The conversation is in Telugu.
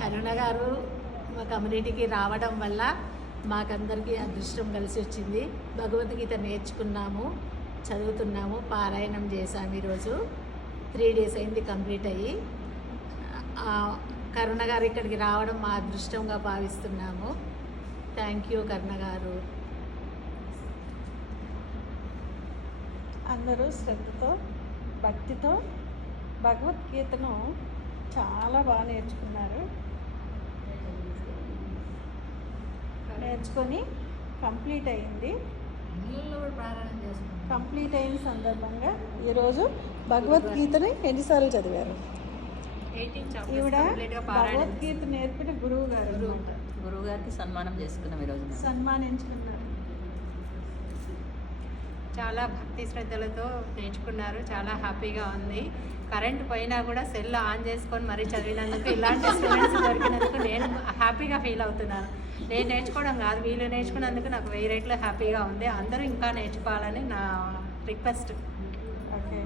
కరుణ గారు మా కమ్యూనిటీకి రావడం వల్ల మాకందరికీ అదృష్టం కలిసి వచ్చింది. భగవద్గీత నేర్చుకున్నాము, చదువుతున్నాము, పారాయణం చేశాము. ఈరోజు 3 days అయింది కంప్లీట్ అయ్యి. కరుణ గారు ఇక్కడికి రావడం మా అదృష్టంగా భావిస్తున్నాము. థ్యాంక్ యూ కరుణ గారు. అందరూ శ్రద్ధతో భక్తితో భగవద్గీతను చాలా బాగా నేర్చుకొని కంప్లీట్ అయింది. కంప్లీట్ అయిన సందర్భంగా ఈరోజు భగవద్గీతని ఎన్నిసార్లు చదివారు? ఈవిడ భగవద్గీత నేర్పిన గురువు గారికి సన్మానం చేసుకున్నాం. ఈరోజు సన్మానించుకున్నారు. చాలా భక్తి శ్రద్ధలతో నేర్చుకున్నారు. చాలా హ్యాపీగా ఉంది. కరెంట్ పోయినా కూడా సెల్ ఆన్ చేసుకొని మరీ చదివినందుకు, ఇలాంటి స్టూడెంట్స్ దొరికినందుకు నేను హ్యాపీగా ఫీల్ అవుతున్నాను. నేను నేర్చుకోవడం కాదు, వీళ్ళు నేర్చుకున్నందుకు నాకు 1000 రెట్లు హ్యాపీగా ఉంది. అందరూ ఇంకా నేర్చుకోవాలని నా రిక్వెస్ట్. ఓకే.